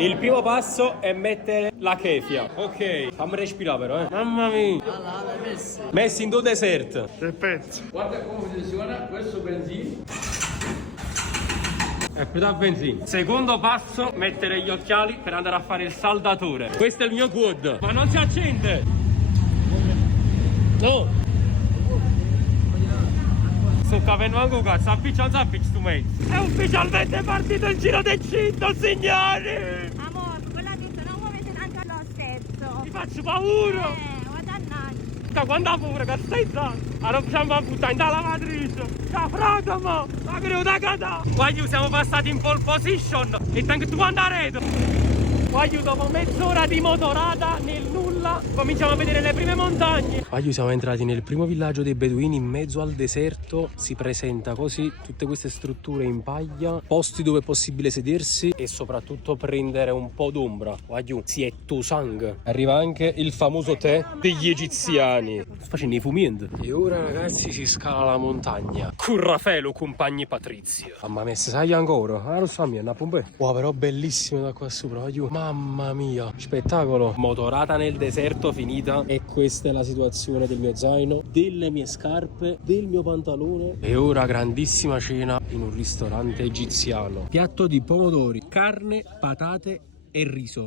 Il primo passo è mettere la kefia. Ok, fammi respirare però, Mamma mia. Messi in due desert. Perfetto. Guarda come funziona questo benzina. È più da benzina. Secondo passo, mettere gli occhiali per andare a fare il saldatore. Questo è il mio quad. Ma non si accende. No. Sto capendo anche un cazzo, appiccia o non appiccia tu me? È ufficialmente partito il giro del cinto, signori! Amore, quella giusta, non muovete tanto allo stesso. Ti faccio paura! Guardannaggia. Quando ha paura, che stai zitto? Allora facciamo a buttare in lavatrice! Ciao fraga, ma! Ma credo da cata! Guagliu, siamo passati in pole position e tanto tu andare! Guagliu, dopo mezz'ora di motorata nel nulla, cominciamo a vedere le prime montagne. Guagliu, siamo entrati nel primo villaggio dei beduini in mezzo al deserto. Si presenta così, tutte queste strutture in paglia, posti dove è possibile sedersi e soprattutto prendere un po' d'ombra. Guagliu, si è Tusang. Arriva anche il famoso tè degli egiziani. Sto facendo i fumienti. E ora ragazzi si scala la montagna. Con Raffaello, compagni Patrizia. Mamma mia, sai ancora? Ah, lo so mia, una pompe. Wow, però bellissimo da qua sopra, guagliu. Mamma mia, spettacolo. Motorata nel deserto finita. E questa è la situazione del mio zaino, delle mie scarpe, del mio pantalone. E ora grandissima cena in un ristorante egiziano. Piatto di pomodori, carne, patate e riso.